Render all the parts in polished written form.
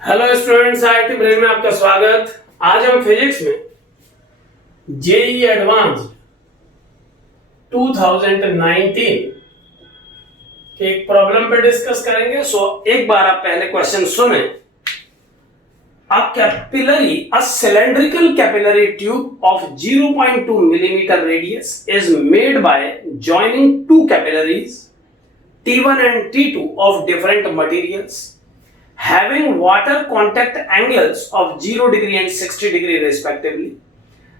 Hello students, IIT brain में आपका स्वागत। आज हम फिजिक्स में जेईई एडवांस 2019 के एक प्रॉब्लम पे डिस्कस करेंगे। एक बार आप पहले क्वेश्चन सुने। A cylindrical capillary tube of 0.2 millimeter radius is made by joining two capillaries T1 and T2 of different materials having water contact angles of 0 degree and 60 degree respectively.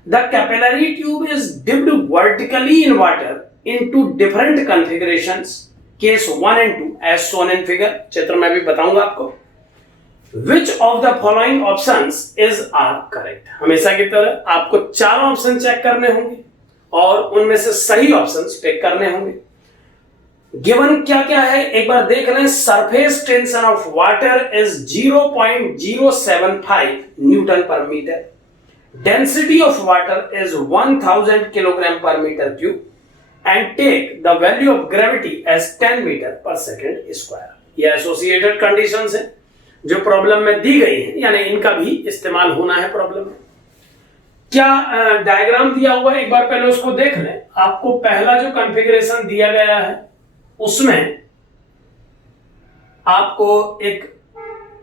The capillary tube is dipped vertically in water into different configurations, case 1 and 2 as shown in figure. चित्र में भी बताऊंगा आपको। Which of the following options is are correct? हमेशा की तरह आपको चारों ऑप्शन चेक करने होंगे और उनमें से सही ऑप्शंस पिक करने होंगे। गिवन क्या क्या है एक बार देख लें। Surface tension of water is 0.075 newton per metre. Density of water is 1000 kilogram per metre cube and take the value of gravity as 10 metre per second square. ये एसोसिएटेड कंडीशंस है जो प्रॉब्लम में दी गई है, यानी इनका भी इस्तेमाल होना है प्रॉब्लम में। क्या डायग्राम दिया हुआ है एक बार पहले उसको देख लें। आपको पहला जो कॉन्फ़िगरेशन दिया गया है उसमें आपको एक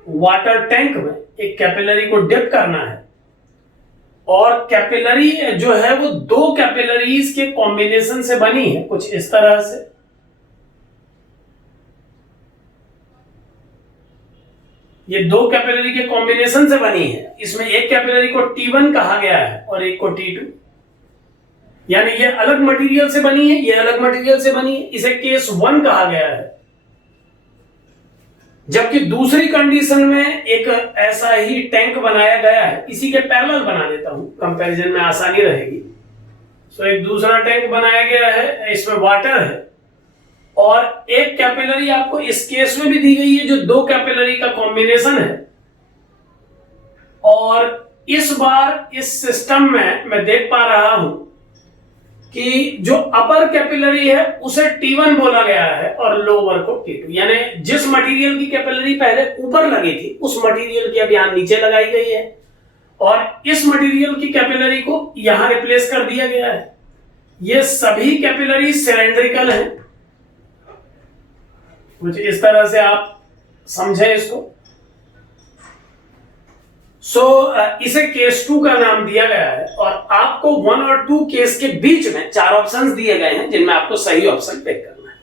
वाटर टैंक में एक कैपिलरी को डिप करना है और कैपिलरी जो है वो दो कैपिलरीज के कॉम्बिनेशन से बनी है, कुछ इस तरह से। ये दो कैपिलरी के कॉम्बिनेशन से बनी है। इसमें एक कैपिलरी को T1 कहा गया है और एक को T2, यानी ये अलग मटेरियल से बनी है, ये अलग मटेरियल से बनी है। इसे केस 1 कहा गया है। जबकि दूसरी कंडीशन में एक ऐसा ही टैंक बनाया गया है। इसी के पैरेलल बना देता हूं, कंपैरिजन में आसानी रहेगी। एक दूसरा टैंक बनाया गया है, इसमें वाटर है और एक कैपिलरी आपको इस केस में भी दी गई है जो दो कैपिलरी का कॉम्बिनेशन है। और इस बार इस सिस्टम में मैं देख पा रहा हूं कि जो अपर कैपिलरी है उसे T1 बोला गया है और लोअर को T2, यानी जिस मटेरियल की कैपिलरी पहले ऊपर लगी थी उस मटेरियल की अब यहां नीचे लगाई गई है और इस मटेरियल की कैपिलरी को यहां रिप्लेस कर दिया गया है। ये सभी कैपिलरी सिलेंड्रिकल हैं। कुछ इस तरह से आप समझें इसको। इसे केस 2 का नाम दिया गया है और आपको 1 और 2 केस के बीच में 4 ऑप्शंस दिए गए हैं जिनमें आपको सही ऑप्शन पिक करना है।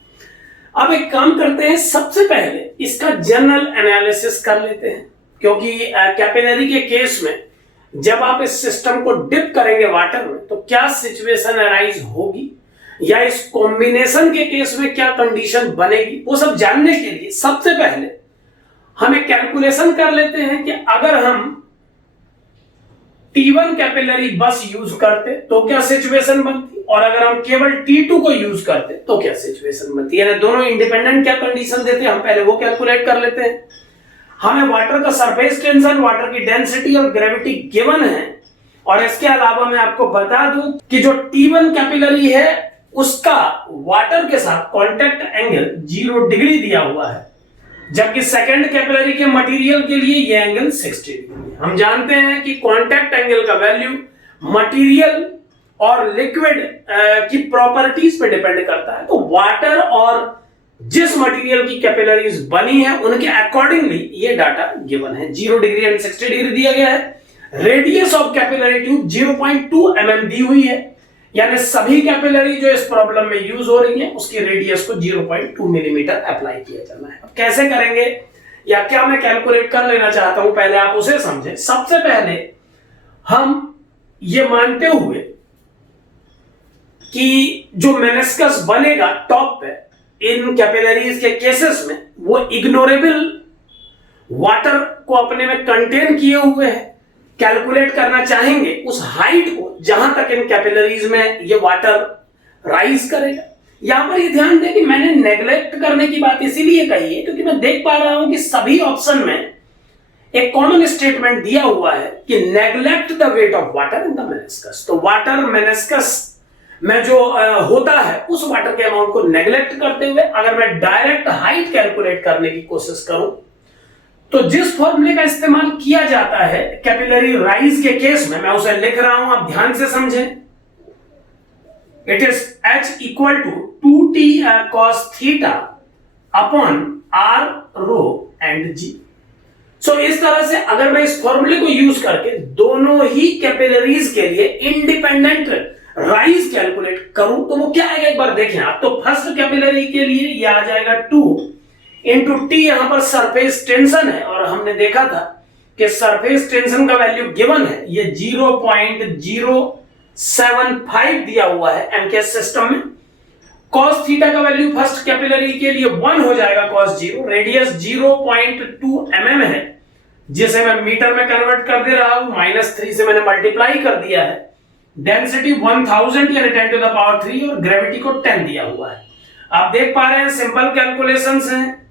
अब एक काम करते हैं, सबसे पहले इसका जनरल एनालिसिस कर लेते हैं, क्योंकि कैपिलरी के केस में जब आप इस सिस्टम को डिप करेंगे वाटर में तो क्या सिचुएशन अराइज होगी या इस कॉम्बिनेशन के केस में क्या कंडीशन बनेगी, वो सब जानने के लिए सबसे पहले हम एक कैलकुलेशन कर लेते हैं कि अगर हम T1 कैपिलरी बस यूज करते तो क्या सिचुएशन बनती और अगर हम केवल T2 को यूज करते तो क्या सिचुएशन बनती, यानी दोनों इंडिपेंडेंट क्या कंडीशन देते हैं हम पहले वो कैलकुलेट कर लेते हैं। हमें वाटर का सरफेस टेंशन, वाटर की डेंसिटी और ग्रेविटी गिवन है और इसके अलावा मैं आपको बता दूं कि जो T1 कैपिलरी है उसका वाटर के साथ कांटेक्ट एंगल 0 डिग्री दिया हुआ है, जबकि सेकंड कैपिलरी के मटेरियल के लिए यह एंगल 60 डिग्री है। हम जानते हैं कि कांटेक्ट एंगल का वैल्यू मटेरियल और लिक्विड की प्रॉपर्टीज पे डिपेंड करता है। तो वाटर और जिस मटेरियल की कैपिलरीज बनी है उनके अकॉर्डिंगली ये डाटा गिवन है। 0 डिग्री एंड 60 डिग्री दिया गया है। Radius of capillary tube 0.2 mm दी हुई है, यानी सभी कैपिलरी जो इस प्रॉब्लम में यूज हो रही है उसकी रेडियस को 0.2 मिलीमीटर अप्लाई किया जाना है। अब कैसे करेंगे या क्या मैं कैलकुलेट कर लेना चाहता हूं, पहले आप उसे समझें। सबसे पहले हम ये मानते हुए कि जो मेनिस्कस बनेगा टॉप पे इन कैपिलरीज के केसेस में वो इग्नोरेबल वाटर को अपने में कंटेन किए हुए है। कैलकुलेट करना चाहेंगे उस हाइट को जहां तक इन कैपिलरीज में ये वाटर राइज करेगा। यहां पर ये ध्यान दें कि मैंने नेग्लेक्ट करने की बात इसीलिए कही है क्योंकि मैं देख पा रहा हूं कि सभी ऑप्शन में एक कॉमन स्टेटमेंट दिया हुआ है कि neglect the weight of water in the meniscus. तो वाटर मेनिस्कस में जो होता है उस वाटर के अमाउंट को नेग्लेक्ट करते हुए अगर मैं डायरेक्ट हाइट कैलकुलेट करने की कोशिश करूं तो जिस फॉर्मूले का इस्तेमाल किया जाता है कैपिलरी राइज के केस में, मैं उसे लिख रहा हूं, आप ध्यान से समझें। It is H equal to 2t cos theta upon R rho and G। So इस तरह से अगर मैं इस फॉर्मूले को यूज करके दोनों ही कैपिलरीज के लिए इंडिपेंडेंट राइज कैलकुलेट करूं तो वो क्या आएगा एक बार देखें आप। तो फर्स्ट कैपिलरी के लिए ये आ जाएगा 2 इंटू टी, यहां पर सरफेस टेंशन है और हमने देखा था कि सरफेस टेंशन का वैल्यू गिवन है, ये 0.075 दिया हुआ है एमकेएस सिस्टम में। cos थीटा का वैल्यू फर्स्ट कैपिलरी के लिए 1 हो जाएगा cos 0, रेडियस 0.2 mm है जिसे मैं मीटर में कन्वर्ट कर दे रहा हूं, -3 से मैंने मल्टीप्लाई कर दिया है। डेंसिटी 1000 यानी 10 टू द पावर 3 और ग्रेविटी को 10 दिया हुआ है। आप देख पा रहे हैं सिंपल कैलकुलेशंस हैं,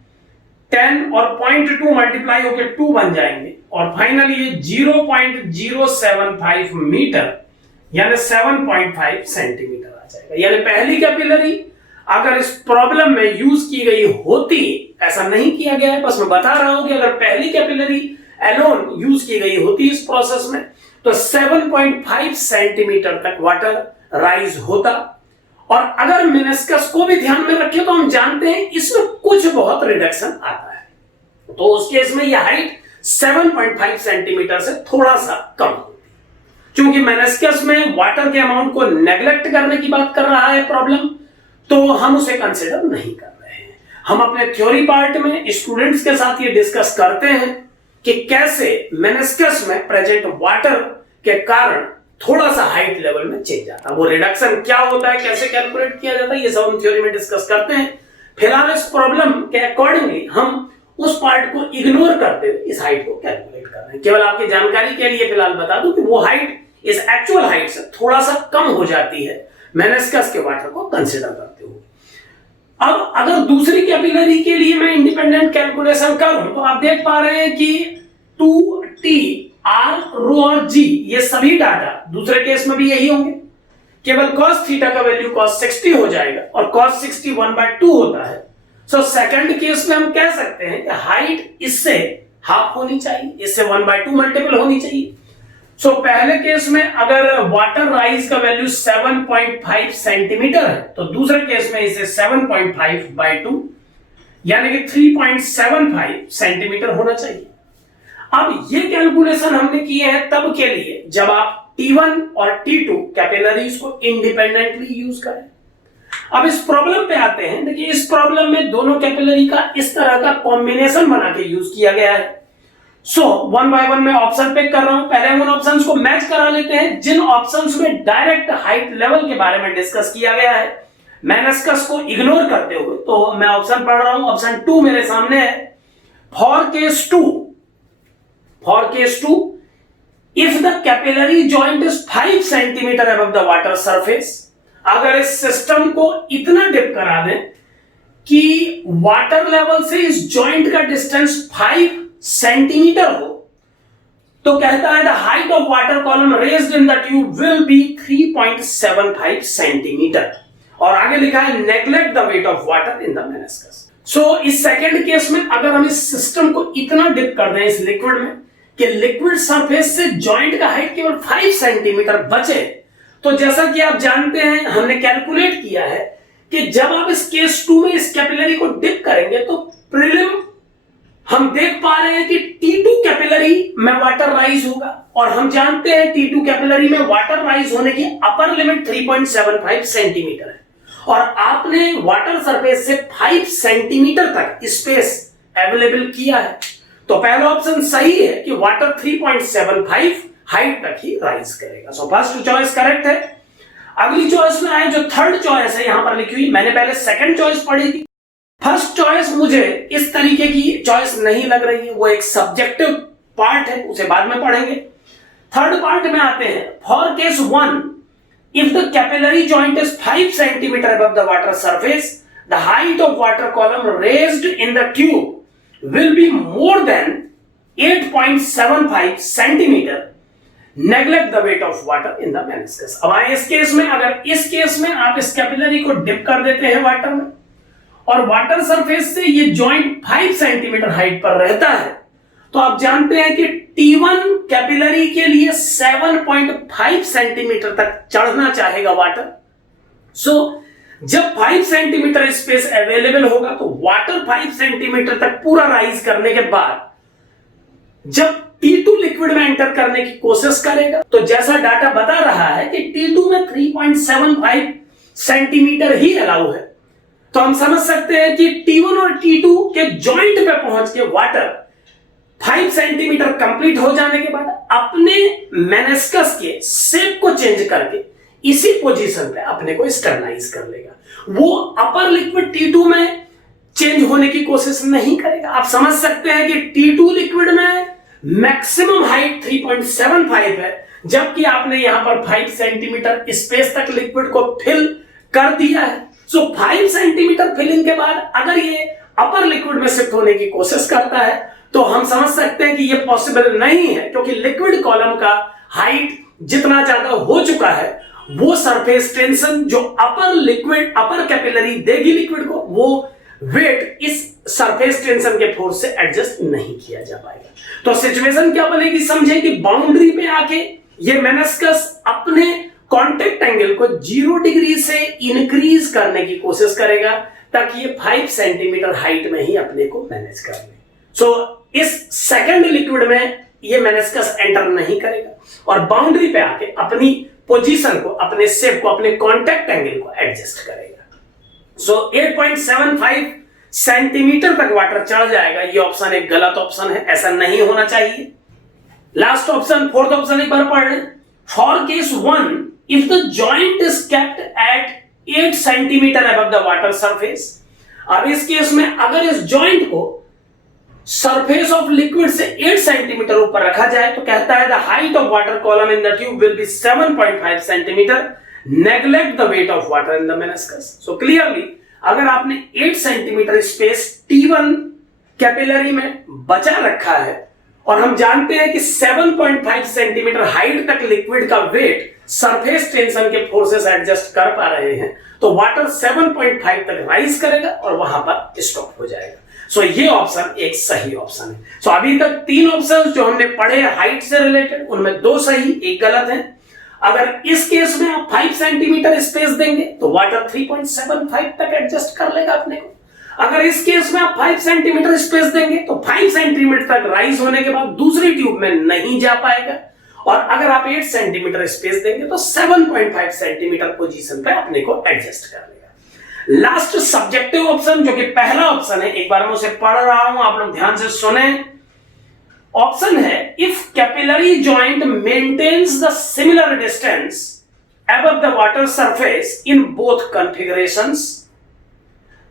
10 और 0.2 मल्टीप्लाई होकर 2 बन जाएंगे और फाइनली ये 0.075 मीटर यानी 7.5 सेंटीमीटर आ जाएगा। यानी पहली कैपिलरी अगर इस प्रॉब्लम में यूज की गई होती, ऐसा नहीं किया गया है, बस मैं बता रहा हूं कि अगर पहली कैपिलरी एलोन यूज की गई होती इस प्रोसेस में तो 7.5 सेंटीमीटर तक वाटर राइज होता। और अगर मेनिस्कस को भी ध्यान में रखें तो हम जानते हैं इसमें कुछ बहुत रिडक्शन आता है, तो उस केस में यह हाइट 7.5 सेंटीमीटर से थोड़ा सा कम होती है। क्योंकि मेनिस्कस में वाटर के अमाउंट को नेग्लेक्ट करने की बात कर रहा है प्रॉब्लम, तो हम उसे कंसिडर नहीं कर रहे हैं। हम अपने थ्योरी पार्ट में स्टूडेंट्स के साथ ये डिस्कस करते हैं कि कैसे मेनिस्कस में प्रेजेंट वाटर के कारण थोड़ा सा हाइट लेवल में चेंज आता है, वो रिडक्शन क्या होता है, कैसे कैलकुलेट किया जाता है, ये सब हम थ्योरी में डिस्कस करते हैं। फिलहाल इस प्रॉब्लम के अकॉर्डिंगली हम उस पार्ट को इग्नोर करते हुए इस हाइट को कैलकुलेट कर रहे हैं। केवल आपकी जानकारी के लिए फिलहाल बता दूं कि वो हाइट इस एक्चुअल हाइट से थोड़ा सा कम हो जाती है मेनिस्कस के वाटर को कंसिडर करते हुए। अब अगर दूसरी कैपिलरी के लिए मैं इंडिपेंडेंट कैलकुलेशन करूं तो आप देख पा रहे हैं कि 2t R रो और G ये सभी डाटा दूसरे केस में भी यही होंगे, केवल cos थीटा का वैल्यू cos 60 हो जाएगा और cos 60 1/2 होता है। सो सेकंड केस में हम कह सकते हैं कि हाइट इससे हाफ होनी चाहिए, इससे 1/2 मल्टीपल होनी चाहिए। सो पहले केस में अगर वाटर राइज का वैल्यू 7.5 सेंटीमीटर है तो दूसरे केस में इसे 7.5/2 यानी कि 3.75 सेंटीमीटर होना चाहिए। अब ये कैलकुलेशन हमने किए हैं तब के लिए जब आप T1 और T2 कैपिलरीज को इंडिपेंडेंटली यूज करें। अब इस प्रॉब्लम पे आते हैं। देखिए इस प्रॉब्लम में दोनों कैपिलरी का इस तरह का कॉम्बिनेशन बना के यूज किया गया है। सो वन बाय वन मैं ऑप्शन पिक कर रहा हूं, पहले उन ऑप्शंस को मैच करा लेते हैं जिन ऑप्शंस में डायरेक्ट हाइट लेवल के बारे में डिस्कस किया गया है मेनिस्कस को इग्नोर करते हुए। तो मैं ऑप्शन पढ़ रहा हूं, ऑप्शन 2 मेरे सामने है। For case 2 if the capillary joint is 5 centimeter above the water surface, अगर इस सिस्टम को इतना डिप करा दें कि वाटर लेवल से इस जॉइंट का डिस्टेंस 5 सेंटीमीटर हो तो कहता है the height of water column raised in the tube will be 3.75 centimetre और आगे लिखा है neglect the weight of water in the meniscus. So इस सेकंड केस में अगर हम इस सिस्टम को इतना डिप कर दें इस लिक्विड में कि लिक्विड सरफेस से जॉइंट का हाइट केवल 5 सेंटीमीटर बचे, तो जैसा कि आप जानते हैं हमने कैलकुलेट किया है कि जब आप इस केस 2 में इस कैपिलरी को डिप करेंगे तो प्रीलिम हम देख पा रहे हैं कि T2 कैपिलरी में वाटर राइज होगा और हम जानते हैं T2 कैपिलरी में वाटर राइज होने की अपर लिमिट 3.75 सेंटीमीटर है और आपने वाटर सरफेस से 5 सेंटीमीटर तक स्पेस अवेलेबल किया है। तो पहला ऑप्शन सही है कि वाटर 3.75 हाइट तक ही राइज करेगा। सो फर्स्ट चॉइस करेक्ट है। अगली चॉइस में आए जो थर्ड चॉइस है यहां पर लिखी हुई, मैंने पहले सेकंड चॉइस पढ़ी थी। फर्स्ट चॉइस मुझे इस तरीके की चॉइस नहीं लग रही है, वो एक सब्जेक्टिव पार्ट है, उसे बाद में पढ़ेंगे। थर्ड पार्ट में आते हैं। For case 1 if the capillary joint is 5 centimetre above the water surface the height of water column raised in the tube will be more than 8.75 centimeter. Neglect the weight of water in the meniscus. अब आए इस case में, अगर इस case में आप इस capillary को डिप कर देते हैं वाटर में और वाटर सरफेस से ये जॉइंट 5 सेंटीमीटर हाइट पर रहता है तो आप जानते हैं कि T1 कैपिलरी के लिए 7.5 सेंटीमीटर तक चढ़ना चाहेगा वाटर। सो जब 5 सेंटीमीटर स्पेस अवेलेबल होगा तो वाटर 5 सेंटीमीटर तक पूरा राइज करने के बाद जब T2 लिक्विड में एंटर करने की कोशिश करेगा तो जैसा डाटा बता रहा है कि T2 में 3.75 सेंटीमीटर ही अलाउ है। तो हम समझ सकते हैं कि T1 और T2 के जॉइंट पे पहुंच के वाटर 5 सेंटीमीटर कंप्लीट हो जाने के बाद अपने मेनिस्कस के शेप को चेंज करके इसी पोजीशन पे अपने को स्टेबलाइज कर लेगा। वो अपर लिक्विड T2 में चेंज होने की कोशिश नहीं करेगा। आप समझ सकते हैं कि T2 लिक्विड में मैक्सिमम हाइट 3.75 है, जबकि आपने यहां पर 5 सेंटीमीटर स्पेस तक लिक्विड को फिल कर दिया है। सो 5 सेंटीमीटर फिलिंग के बाद अगर ये अपर लिक्विड में शिफ्ट होने की कोशिश करता है तो हम समझ सकते हैं कि ये पॉसिबल नहीं है, क्योंकि लिक्विड कॉलम का हाइट जितना ज्यादा हो चुका है वो सरफेस टेंशन जो अपर कैपिलरी देगी लिक्विड को, वो वेट इस सरफेस टेंशन के फोर्स से एडजस्ट नहीं किया जा पाएगा। तो सिचुएशन क्या बनेगी समझे कि बाउंड्री पे आके ये मेनिस्कस अपने कांटेक्ट एंगल को 0 डिग्री से इंक्रीज करने की कोशिश करेगा ताकि ये 5 सेंटीमीटर हाइट में ही अपने को मैनेज कर ले। सो इस सेकंड लिक्विड में ये मेनिस्कस एंटर नहीं करेगा और बाउंड्री पे आके अपनी पोजीशन को, अपने शेप को, अपने कांटेक्ट एंगल को एडजस्ट करेगा। सो 8.75 सेंटीमीटर तक वाटर चढ़ जाएगा। ये ऑप्शन एक गलत ऑप्शन है, ऐसा नहीं होना चाहिए। लास्ट ऑप्शन, फोर्थ ऑप्शन एक बार पढ़ लें। For case 1, if the joint is kept at 8 centimetre above the water surface. अब इस केस में अगर इस जॉइंट को सरफेस ऑफ लिक्विड से 8 सेंटीमीटर ऊपर रखा जाए तो कहता है the height of water column in the tube will B 7.5 centimetre, neglect the weight of water in the meniscus. So clearly अगर आपने 8 सेंटीमीटर स्पेस T1 कैपिलरी में बचा रखा है और हम जानते हैं कि 7.5 सेंटीमीटर हाइट तक लिक्विड का वेट सरफेस टेंशन के फोर्सेस एडजस्ट कर पा रहे हैं, तो वाटर 7.5 तक राइज करेगा और वहां पर स्टॉप हो जाएगा। सो ये ऑप्शन एक सही ऑप्शन है। सो अभी तक 3 ऑप्शन जो हमने पढ़े हाइट से रिलेटेड, उनमें 2 सही, 1 गलत है। अगर इस केस में आप 5 सेंटीमीटर स्पेस देंगे तो वाटर 3.75 तक एडजस्ट कर लेगा अपने को। अगर इस केस में आप 5 सेंटीमीटर स्पेस देंगे तो 5 सेंटीमीटर तक राइज होने के बाद दूसरी ट्यूब में नहीं जा पाएगा, और अगर आप 8 सेंटीमीटर स्पेस देंगे तो 7.5 सेंटीमीटर पोजीशन पे अपने को एडजस्ट कर लेगा। लास्ट सब्जेक्टिव ऑप्शन जो कि पहला ऑप्शन है, एक बार मैं उसे पढ़ रहा हूं, आप लोग ध्यान से सुने। ऑप्शन है if capillary joint maintains the similar distance above the water surface in both configurations,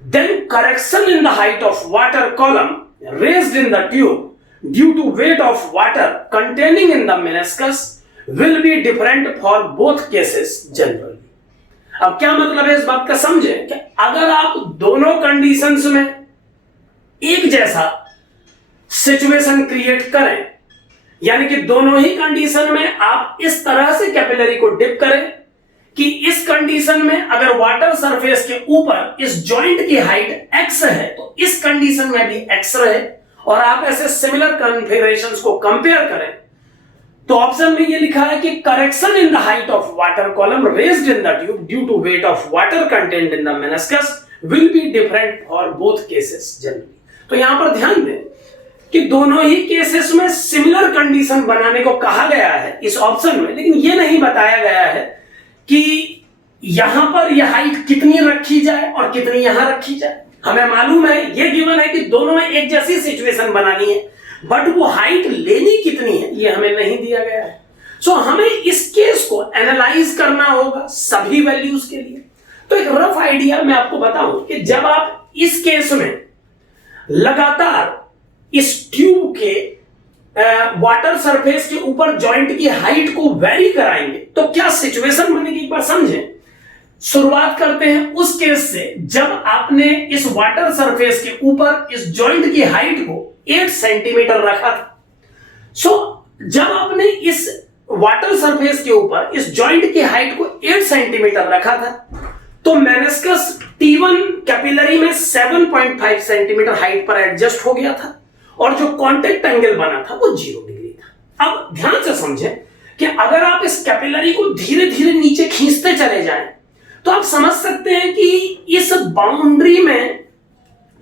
then correction in the height of water column raised in the tube due to weight of water containing in the meniscus will be different for both cases generally। अब क्या मतलब है इस बात का समझें कि अगर आप दोनों कंडीशंस में एक जैसा सिचुएशन क्रिएट करें, यानी कि दोनों ही कंडीशन में आप इस तरह से कैपिलरी को डिप करें कि इस कंडीशन में अगर वाटर सरफेस के ऊपर इस जॉइंट की हाइट x है तो इस कंडीशन में भी x रहे, और आप ऐसे सिमिलर कॉन्फ़िगरेशंस को कंपेयर करें तो ऑप्शन में ये लिखा है कि correction in the height of water column raised in the tube due to weight of water content in the meniscus will be different for both cases generally. तो यहां पर ध्यान दें कि दोनों ही केसेस में सिमिलर कंडीशन बनाने को कहा गया है इस ऑप्शन में, लेकिन यह नहीं बताया गया है कि यहां पर यह हाइट कितनी रखी जाए और कितनी यहां रखी जाए। हमें मालूम है, यह गिवन है कि दोनों में एक जैसी सिचुएशन बनानी है, बट वो हाइट लेनी कितनी है ये हमें नहीं दिया गया है। सो हमें इस केस को एनालाइज करना होगा सभी वैल्यूज के लिए। तो एक रफ आइडिया मैं आपको बताऊं कि जब आप इस केस में लगातार इस ट्यूब के वाटर सरफेस के ऊपर जॉइंट की हाइट को वेरी कराएंगे तो क्या सिचुएशन बनेगी एक बार समझें। शुरुआत करते हैं उस केस से जब आपने इस वाटर सरफेस के ऊपर इस जॉइंट की हाइट को 8 सेंटीमीटर रखा था। सो जब आपने इस वाटर सरफेस के ऊपर इस जॉइंट की हाइट को 8 सेंटीमीटर रखा था तो मेनिस्कस T1 कैपिलरी में 7.5 सेंटीमीटर हाइट पर एडजस्ट हो गया था, और जो कांटेक्ट एंगल बना था वो 0 डिग्री था। अब ध्यान से समझें कि अगर आप इस कैपिलरी को धीरे धीरे नीचे खींचते चले जाएं तो आप समझ सकते हैं कि इस बाउंड्री में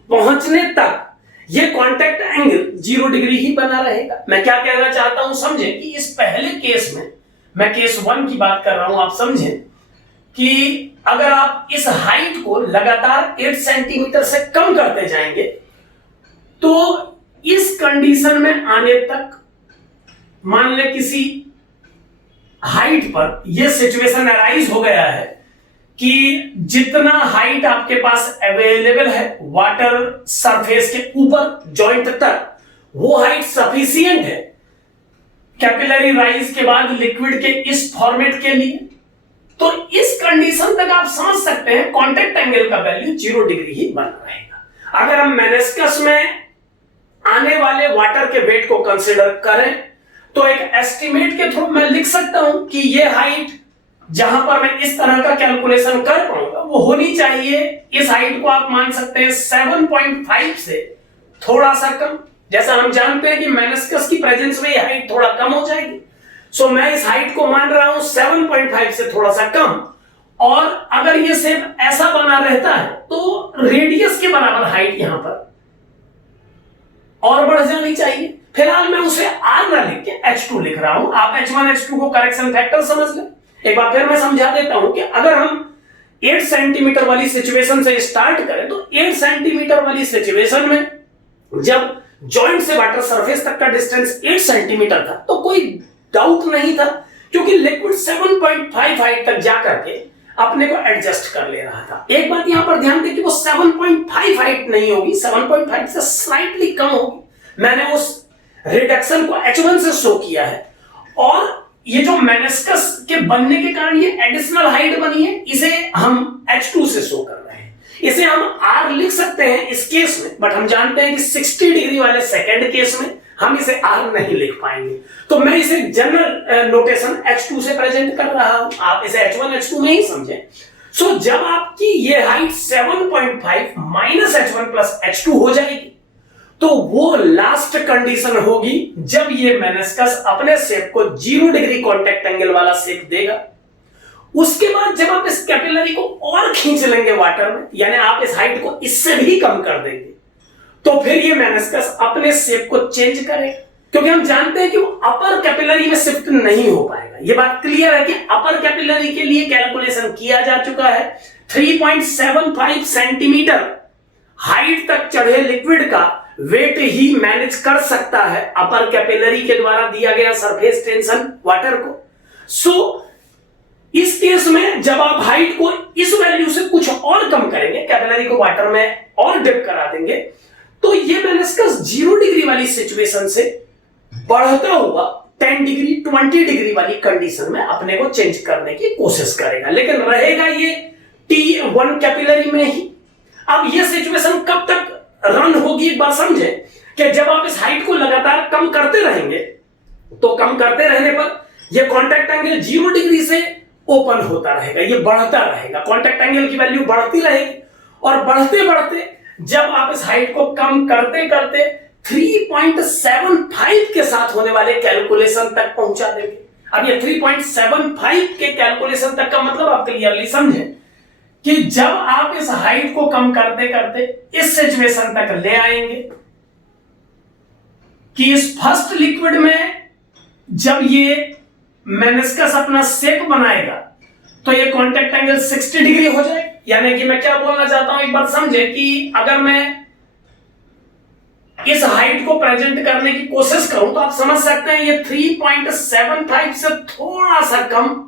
पहुंचने तक ये कांटेक्ट एंगल 0 डिग्री ही बना रहेगा। मैं क्या कहना चाहता हूं समझें कि इस पहले केस में, मैं केस 1 की बात कर रहा हूं, आप समझें कि अगर आप इस हाइट को लगातार 8 सेंटीमीटर से कम करते जाएंगे तो इस कंडीशन में आने तक मान ले किसी हाइट पर यह सिचुएशन अराइज हो गया है कि जितना हाइट आपके पास अवेलेबल है वाटर सरफेस के ऊपर जॉइंट तक, वो हाइट सफिशिएंट है कैपिलरी राइज के बाद लिक्विड के इस फॉर्मेट के लिए। तो इस कंडीशन तक आप समझ सकते हैं कांटेक्ट एंगल का वैल्यू 0 डिग्री ही बना रहेगा। अगर हम मेनिस्कस में आने वाले वाटर के वेट को कंसीडर करें तो एक एस्टिमेट के थ्रू मैं लिख सकता हूं कि यह हाइट जहां पर मैं इस तरह का कैलकुलेशन कर पाऊंगा वो होनी चाहिए, इस हाइट को आप मान सकते हैं 7.5 से थोड़ा सा कम। जैसा हम जानते हैं कि मेनिस्कस की प्रेजेंस में ये हाइट थोड़ा कम हो जाएगी, सो मैं इस हाइट को मान रहा हूं 7.5 से थोड़ा सा कम। और अगर ये सिर्फ ऐसा बना रहता है तो रेडियस के बराबर हाइट यहां पर और बढ़ जानी चाहिए। फिलहाल मैं उसे R ना लिख के H2 लिख रहा हूं, आप H1 H2 को करेक्शन फैक्टर समझ लें। एक बार फिर मैं समझा देता हूं कि अगर हम 8 सेंटीमीटर वाली सिचुएशन से स्टार्ट करें तो 8 सेंटीमीटर वाली सिचुएशन में जब जॉइंट से वाटर सरफेस तक का डिस्टेंस 8 सेंटीमीटर था तो कोई डाउट नहीं था, क्योंकि लिक्विड 7.5 हाइट तक जाकर के अपने को एडजस्ट कर ले रहा था। एक बात यहां पर ध्यान दें कि वो 7.5 हाइट नहीं होगी, 7.5 से स्लाइटली कम होगी। मैंने उस रिडक्शन को H1 से शो किया है और ये जो मेनिस्कस के बनने के कारण ये एडिशनल हाइट बनी है, इसे हम H2 से शो कर रहे हैं। इसे हम R लिख सकते हैं इस केस में, बट हम जानते हैं कि 60 डिग्री वाले सेकंड केस में हम इसे R नहीं लिख पाएंगे, तो मैं इसे जनरल नोटेशन H2 से प्रेजेंट कर रहा हूं, आप इसे H1 H2 में ही समझें। सो जब आपकी ये height 7.5 minus H1 plus H2 हो जाएगी तो वो लास्ट कंडीशन होगी जब ये मेनिस्कस अपने शेप को 0 डिग्री कांटेक्ट एंगल वाला शेप देगा। उसके बाद जब आप इस कैपिलरी को और खींच लेंगे वाटर में, यानी आप इस हाइट को इससे भी कम कर देंगे, तो फिर ये मेनिस्कस अपने शेप को चेंज करेगा, क्योंकि हम जानते हैं कि वो अपर कैपिलरी में शिफ्ट नहीं हो पाएगा। ये बात क्लियर है कि अपर कैपिलरी के लिए कैलकुलेशन किया जा चुका है। 3.75 सेंटीमीटर हाइट तक चढ़े लिक्विड का वेट ही मैनेज कर सकता है अपर कैपिलरी के द्वारा दिया गया सरफेस टेंशन वाटर को। सो इस केस में जब आप हाइट को इस वैल्यू से कुछ और कम करेंगे, कैपिलरी को वाटर में और डिप करा देंगे, तो ये मेनिस्कस 0 डिग्री वाली सिचुएशन से बढ़ता हुआ 10 डिग्री 20 डिग्री वाली कंडीशन में अपने को चेंज करने की कोशिश करेगा, लेकिन रहेगा ये T1 कैपिलरी में ही। अब ये सिचुएशन कब तक रन होगी एक बार समझे कि जब आप इस हाइट को लगातार कम करते रहेंगे तो कम करते रहने पर यह कांटेक्ट एंगल 0 डिग्री से ओपन होता रहेगा, ये बढ़ता रहेगा, कांटेक्ट एंगल की वैल्यू बढ़ती रहेगी और बढ़ते बढ़ते जब आप इस हाइट को कम करते करते 3.75 के साथ होने वाले कैलकुलेशन तक पहुंचा देंगे। अब ये 3.75 के कैलकुलेशन तक का मतलब आप क्लियरली समझें कि जब आप इस हाइट को कम करते करते इस सिचुएशन तक ले आएंगे कि इस फर्स्ट लिक्विड में जब ये मेनिस्कस अपना शेप बनाएगा तो ये कांटेक्ट एंगल 60 डिग्री हो जाए। यानी कि मैं क्या बोलना चाहता हूं एक बार समझे कि अगर मैं इस हाइट को प्रेजेंट करने की कोशिश करूं तो आप समझ सकते हैं ये 3.75 से थोड़ा सा कम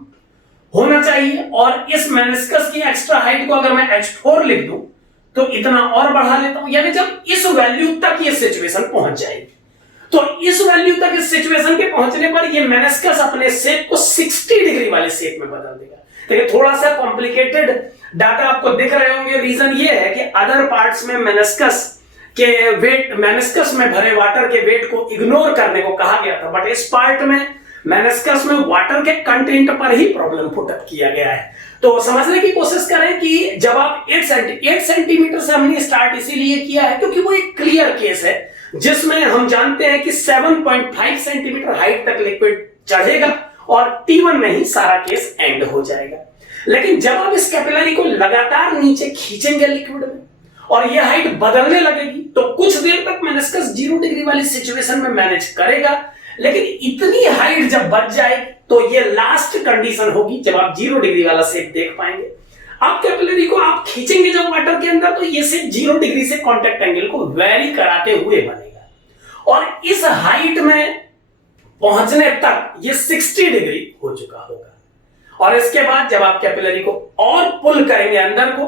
होना चाहिए, और इस मेनिस्कस की एक्स्ट्रा हाइट को अगर मैं H4 लिख दूं तो इतना और बढ़ा लेता हूं, यानी जब इस वैल्यू तक ये सिचुएशन पहुंच जाएगी तो इस वैल्यू तक इस सिचुएशन के पहुंचने पर ये मेनिस्कस अपने शेप को 60 डिग्री वाले शेप में बदल देगा। देखिए थोड़ा सा कॉम्प्लिकेटेड डाटा आपको दिख रहे होंगे, रीजन ये है कि अदर पार्ट्स में मेनिस्कस के वेट, मेनिस्कस में भरे वाटर के वेट को इग्नोर करने को कहा गया था, बट इस पार्ट में मेनिस्कस में वाटर के कंटेंट पर ही प्रॉब्लम पुट अप किया गया है। तो समझने की कोशिश करें कि जब आप 8 सेंटीमीटर से हमने स्टार्ट इसीलिए किया है क्योंकि वो एक क्लियर केस है जिसमें हम जानते हैं कि 7.5 सेंटीमीटर हाइट तक लिक्विड चढ़ेगा और T1 में ही सारा केस एंड हो जाएगा। लेकिन जब आप इस कैपिलरी को लगातार नीचे खींचेंगे लिक्विड में और यह हाइट बदलने लगेगी तो कुछ देर तक मेनिस्कस 0 डिग्री वाली सिचुएशन में मैनेज करेगा, लेकिन इतनी हाइट जब बच जाएगी तो ये लास्ट कंडीशन होगी जब आप 0 डिग्री वाला शेप देख पाएंगे। अब कैपिलरी को आप खींचेंगे जब वाटर के अंदर तो ये शेप 0 डिग्री से कांटेक्ट एंगल को वेरी कराते हुए बनेगा और इस हाइट में पहुंचने तक ये 60 डिग्री हो चुका होगा। और इसके बाद जब आप कैपिलरी को और पुल करेंगे अंदर को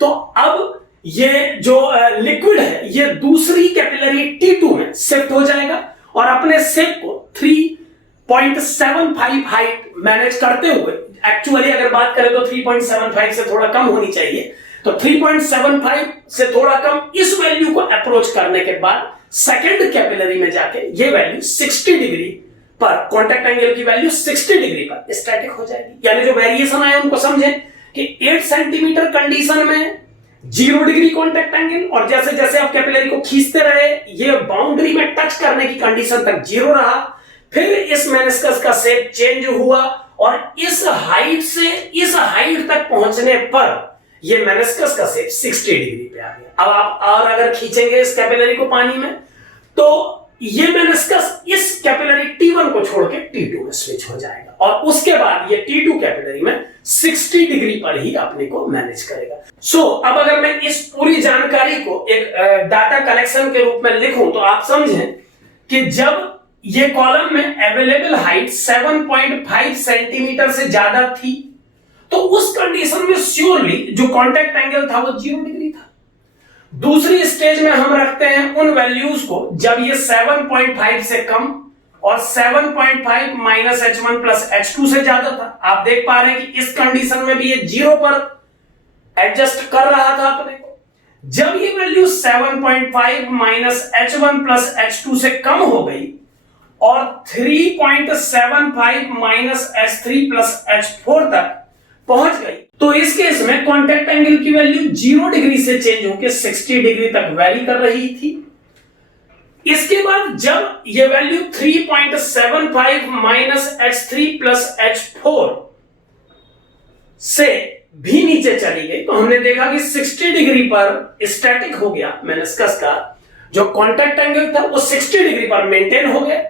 तो अब ये जो लिक्विड है ये दूसरी कैपिलरी T2 में शिफ्ट हो जाएगा और अपने शेप को 3.75 हाइट मैनेज करते हुए, एक्चुअली अगर बात करें तो 3.75 से थोड़ा कम होनी चाहिए, तो 3.75 से थोड़ा कम इस वैल्यू को अप्रोच करने के बाद सेकंड कैपिलरी में जाके ये वैल्यू 60 डिग्री पर, कांटेक्ट एंगल की वैल्यू 60 डिग्री पर स्टैटिक हो जाएगी। यानी जो वेरिएशन आया उनको समझें कि 8 सेंटीमीटर कंडीशन में 0 डिग्री कांटेक्ट एंगल और जैसे जैसे आप कैपिलरी को खींचते रहे ये बाउंड्री में टच करने की कंडीशन तक 0 रहा, फिर इस मेनिस्कस का शेप चेंज हुआ और इस हाइट से इस हाइट तक पहुंचने पर ये मेनिस्कस का शेप 60 डिग्री पे आ गया। अब आप और अगर खींचेंगे इस कैपिलरी को पानी में तो ये मेनिस्कस इस कैपिलरी T1 को छोड़ के T2 में स्विच हो जाएगा और उसके बाद ये T2 कैपिलरी में 60 डिग्री पर ही अपने को मैनेज करेगा। अब अगर मैं इस पूरी जानकारी को एक डाटा कलेक्शन के रूप में लिखूं तो आप समझें कि जब ये कॉलम में अवेलेबल हाइट 7.5 सेंटीमीटर से ज्यादा थी तो उस कंडीशन में श्योरली जो कांटेक्ट एंगल था वो 0 डिग्री था। दूसरी स्टेज में हम रखते हैं उन वैल्यूज को जब ये 7.5 से कम और 7.5 माइनस H1 प्लस H2 से ज्यादा था। आप देख पा रहे हैं कि इस कंडीशन में भी ये 0 पर एडजस्ट कर रहा था अपने को। जब ये value 7.5 minus H1 plus H2 से कम हो गई और 3.75 माइनस H3 प्लस H4 तक पहुंच गई तो इस केस में कांटेक्ट एंगल की वैल्यू 0 डिग्री से चेंज होकर 60 डिग्री तक वेरी कर रही थी। इसके बाद जब यह value 3.75 minus H3 plus H4 से भी नीचे चली गई तो हमने देखा कि 60 डिग्री पर स्टैटिक हो गया मेनिस्कस का जो कांटेक्ट एंगल था वो 60 डिग्री पर मेंटेन हो गया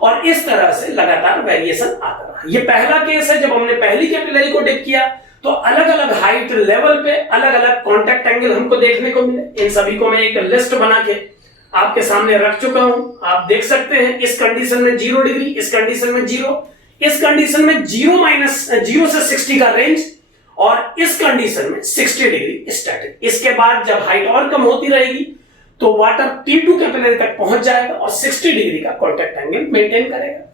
और इस तरह से लगातार वेरिएशन आता रहा। ये पहला केस है जब हमने पहली कैपिलरी को डिप किया तो अलग अलग हाइट लेवल पे अलग अलग कांटेक्ट एंगल हमको देखने को मिले। इन सभी को मैं एक लिस्ट बना के आपके सामने रख चुका हूं, आप देख सकते हैं। इस कंडीशन में 0 डिग्री, इस कंडीशन में 0, इस कंडीशन में 0 से 60 का रेंज और इस कंडीशन में 60 डिग्री स्टैटिक। इसके बाद जब हाइट और कम होती रहेगी तो वाटर T2 कैपिलरी तक पहुंच जाएगा और 60 डिग्री का कांटेक्ट एंगल मेंटेन करेगा।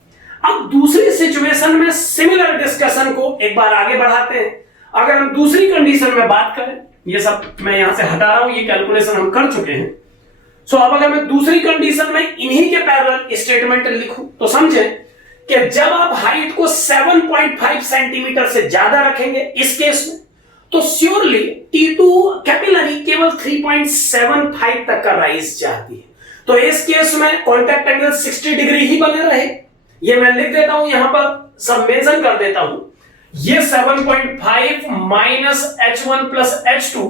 अब दूसरी सिचुएशन में सिमिलर डिस्कशन को एक बार आगे बढ़ाते हैं। अगर हम दूसरी कंडीशन में बात करें, ये सब मैं यहां से हटा रहा हूं, ये कैलकुलेशन हम कर चुके हैं। अब अगर मैं दूसरी कंडीशन में इन्हीं के पैरेलल स्टेटमेंट लिखूं तो समझें कि जब आप हाइट को 7.5 सेंटीमीटर से ज्यादा रखेंगे इस केस में तो श्योरली T2 कैपिलरी केवल 3.75 तक का राइज चाहती है। तो इस केस में कांटेक्ट एंगल 60 डिग्री ही बने रहे। ये मैं लिख देता हूं, यहां पर सब मेंशन कर देता हूं। ये 7.5 minus H1 plus H2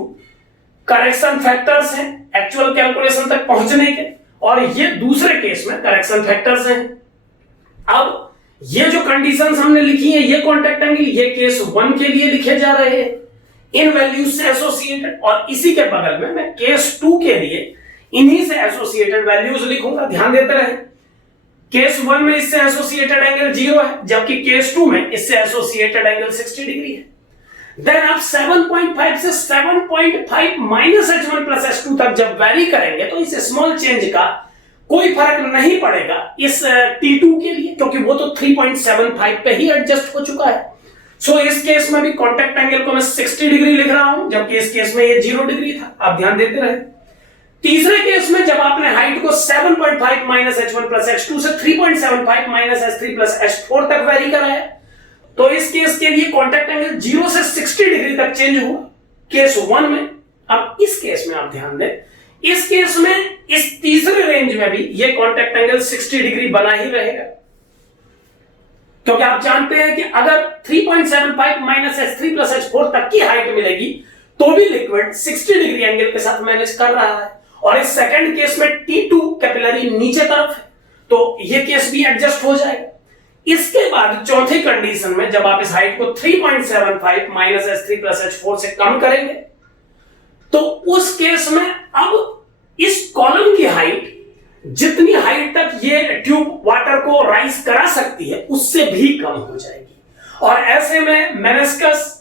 correction factors हैं एक्चुअल कैलकुलेशन तक पहुंचने के, और ये दूसरे केस में करेक्शन फैक्टर्स हैं। अब ये जो कंडीशंस हमने लिखी है, ये कांटेक्ट एंगल ये केस 1 के लिए लिखे जा रहे हैं इन वैल्यूज से एसोसिएटेड, और इसी के बगल में मैं केस 2 के लिए इन्हीं से एसोसिएटेड वैल्यूज लिखूंगा। ध्यान देते रहें, केस 1 में इससे एसोसिएटेड एंगल 0 है, जबकि केस 2 में इससे एसोसिएटेड एंगल 60 डिग्री है। देन आप 7.5 से 7.5 माइनस H1 प्लस H2 तक जब वैरी करेंगे तो इस स्मॉल चेंज का कोई फर्क नहीं पड़ेगा इस T2 के लिए, क्योंकि वो तो 3.75 पे ही एडजस्ट हो चुका है। इस केस में भी कांटेक्ट एंगल को मैं 60 डिग्री लिख रहा हूं, जबकि इस केस में ये 0 डिग्री था। आप ध्यान देते रहे। तीसरे केस में जब आपने हाइट को 7.5 माइनस H1 प्लस H2 से 3.75 माइनस H3 प्लस H4 तक वैरी कराया, तो इस केस के लिए कांटेक्ट एंगल 0 से 60 डिग्री तक चेंज हुआ केस 1 में। अब इस केस में आप ध्यान दें, इस केस में इस तीसरे रेंज में भी ये कॉन्टैक्ट एंगल 60 डिग्री बना ही रहेगा, क्योंकि आप जानते हैं कि अगर 3.75 माइनस H3 प्लस H4 तक की हाइट मिलेगी तो भी लिक्विड 60 डिग्री एंगल के साथ मैनेज कर रहा है। और इस सेकंड केस में T2 कैपिलरी नीचे तरफ है तो ये केस भी एडजस्ट हो जाएगा। इसके बाद चौथी कंडीशन में जब आप इस हाइट को 3.75 माइनस H3 प्लस H4 से कम करेंगे तो उस केस में अब इस कॉलम की हाइट, जितनी हाइट तक ये ट्यूब वाटर को राइज करा सकती है उससे भी कम हो जाएगी। और ऐसे में मेनिस्कस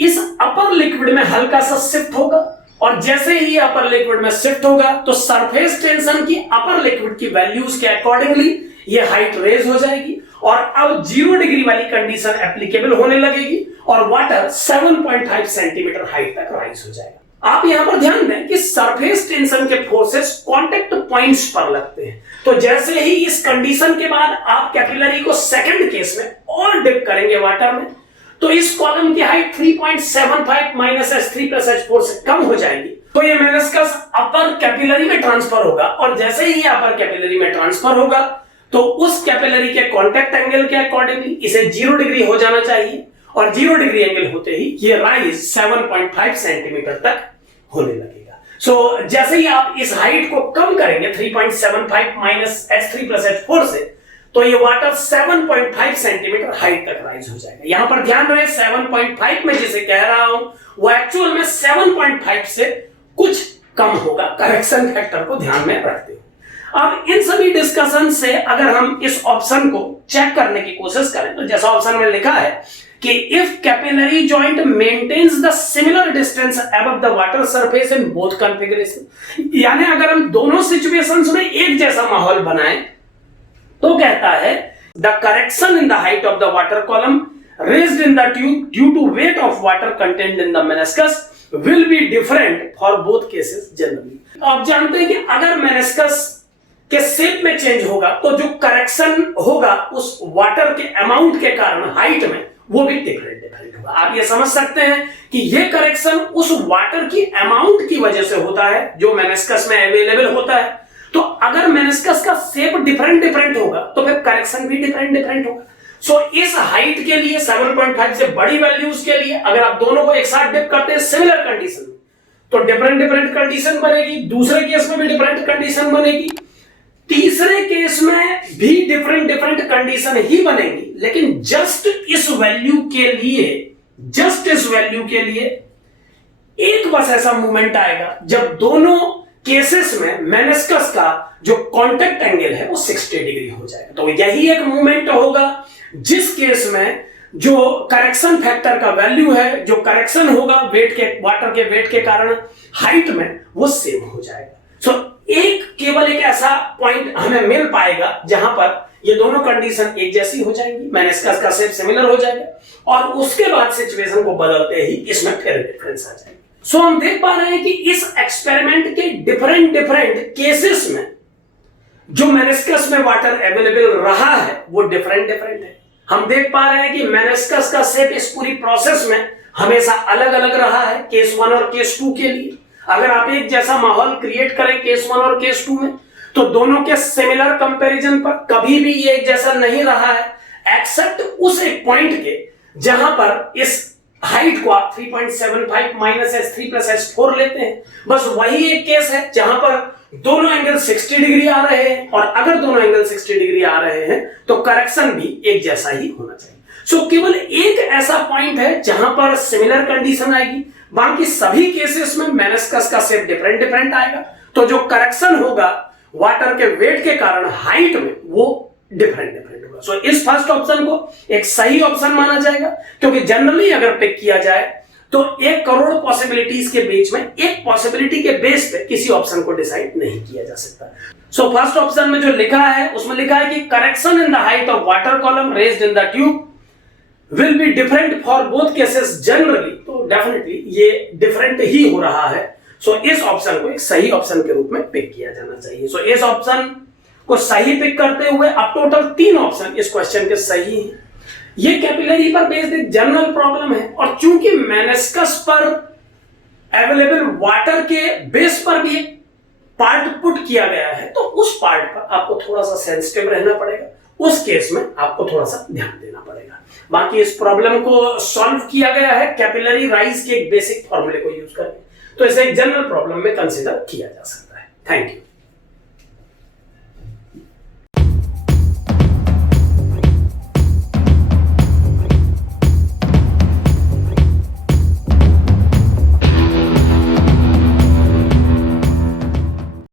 इस अपर लिक्विड में हल्का सा शिफ्ट होगा और जैसे ही अपर लिक्विड में शिफ्ट होगा तो सरफेस टेंशन की अपर लिक्विड की वैल्यूज के अकॉर्डिंगली ये हाइट रेज हो जाएगी और अब 0 डिग्री वाली कंडीशन एप्लीकेबल होने लगेगी और वाटर 7.5 सेंटीमीटर हाइट तक राइज हो जाएगा। आप यहां पर ध्यान दें कि सरफेस टेंशन के फोर्सेस कांटेक्ट पॉइंट्स पर लगते हैं, तो जैसे ही इस कंडीशन के बाद आप कैपिलरी को सेकंड केस में और डिप करेंगे वाटर में तो इस कॉलम की height 3.75 minus H3 plus H4 से कम हो जाएगी। तो ये मेनिस्कस अपर कैपिलरी में ट्रांसफर होगा और जैसे ही अपर कैपिलरी में ट्रांसफर होगा तो उस कैपिलरी के कांटेक्ट एंगल के अकॉर्डिंगली इसे 0 डिग्री हो जाना चाहिए और 0 डिग्री एंगल होते ही ये राइज 7.5 सेंटीमीटर तक होने लगेगा। सो जैसे ही आप इस हाइट को कम करेंगे 3.75 माइनस H3 प्लस H4 से तो ये वाटर 7.5 सेंटीमीटर हाइट तक राइज हो जाएगा। यहां पर ध्यान रहे 7.5 में जिसे कह रहा हूं वो एक्चुअल में 7.5 से कुछ कम होगा, करेक्शन फैक्टर को ध्यान में रखते हुए। अब इन सभी डिस्कशन से अगर हम इस ऑप्शन को चेक करने की कोशिश करें तो जैसा ऑप्शन में लिखा है कि if capillary joint maintains the similar distance above the water surface in both configuration, यानी अगर हम दोनों सिचुएशंस में एक जैसा माहौल बनाएं तो कहता है the correction in the height of the water column raised in the tube due to weight of water content in the meniscus will be different for both cases generally. आप जानते हैं कि अगर मेनिस्कस के शेप में change होगा तो जो करेक्शन होगा उस वाटर के अमाउंट के कारण हाइट में वो भी डिफरेंट होगा। आप ये समझ सकते हैं कि ये करेक्शन उस वाटर की अमाउंट की वजह से होता है जो मेनिस्कस में अवेलेबल होता है। तो अगर मेनिस्कस का शेप डिफरेंट होगा तो फिर करेक्शन भी डिफरेंट होगा। सो इस हाइट के लिए 7.5 से बड़ी वैल्यूज के लिए अगर आप दोनों को एक साथ डिप करते हैं सिमिलर कंडीशन में तो डिफरेंट कंडीशन बनेगी, दूसरे केस में भी डिफरेंट कंडीशन बनेगी, तीसरे केस में भी डिफरेंट कंडीशन ही बनेगी। लेकिन जस्ट इस वैल्यू के लिए एक बस ऐसा मूवमेंट आएगा जब दोनों केसेस में मेनिस्कस का जो कांटेक्ट एंगल है वो 60 डिग्री हो जाएगा। तो यही एक मूवमेंट होगा जिस केस में जो करेक्शन फैक्टर का वैल्यू है, जो करेक्शन होगा वाटर के वेट के कारण हाइट में वो सेम हो जाएगा। सो केवल एक ऐसा पॉइंट हमें मिल पाएगा जहां पर ये दोनों कंडीशन एक जैसी हो जाएंगी, मेनिस्कस का शेप सिमिलर हो जाएगा और उसके बाद सिचुएशन को बदलते ही इसमें फिर डिफरेंस आ जाएगा। सो हम देख पा रहे हैं कि इस एक्सपेरिमेंट के डिफरेंट केसेस में जो मेनिस्कस में वाटर अवेलेबल रहा है वो डिफरेंट है। हम देख पा रहे हैं कि मेनिस्कस का शेप इस पूरी प्रोसेस में हमेशा अलग रहा है केस 1 और केस 2 के लिए। अगर आप एक जैसा माहौल क्रिएट करें केस 1 और केस 2 में तो दोनों के सिमिलर कंपैरिजन पर कभी भी ये एक जैसा नहीं रहा है एक्सेप्ट उस एक पॉइंट के जहां पर इस हाइट को आप 3.75 माइनस H3 प्लस H4 लेते हैं। बस वही एक केस है जहां पर दोनों एंगल 60 डिग्री आ रहे हैं और अगर दोनों एंगल 60 डिग्री आ रहे हैं तो करेक्शन भी एक जैसा ही होना चाहिए। सो केवल एक ऐसा पॉइंट है जहां पर सिमिलर कंडीशन आएगी, बाकी सभी केसेस में मेनिस्कस का शेप डिफरेंट आएगा। तो जो करेक्शन होगा वाटर के वेट के कारण हाइट में वो डिफरेंट होगा। सो इस फर्स्ट ऑप्शन को एक सही ऑप्शन माना जाएगा क्योंकि जनरली अगर पिक किया जाए तो 1 करोड़ पॉसिबिलिटीज के बीच में एक पॉसिबिलिटी के बेस पे किसी ऑप्शन को डिसाइड नहीं किया जा सकता। सो फर्स्ट ऑप्शन में जो लिखा है उसमें लिखा है कि correction in the height of water column raised in the tube will be different for both cases generally. तो डेफिनेटली ये डिफरेंट ही हो रहा है। सो इस ऑप्शन को एक सही ऑप्शन के रूप में पिक किया जाना चाहिए। सो इस ऑप्शन को सही पिक करते हुए अब टोटल 3 ऑप्शन इस क्वेश्चन के सही हैं। ये कैपिलरी पर बेस्ड एक जनरल प्रॉब्लम है और चूंकि मेनिस्कस पर अवेलेबल वाटर के बेस पर भी एक पार्ट पुट किया गया है तो उस पार्ट पर आपको थोड़ा सा सेंसिटिव रहना पड़ेगा, उस केस में आपको थोड़ा सा ध्यान देना पड़ेगा। बाकी इस प्रॉब्लम को सॉल्व किया गया है कैपिलरी राइज के एक बेसिक फॉर्मूले को यूज करके, तो इसे एक जनरल प्रॉब्लम में कंसीडर किया जा सकता है। Thank you.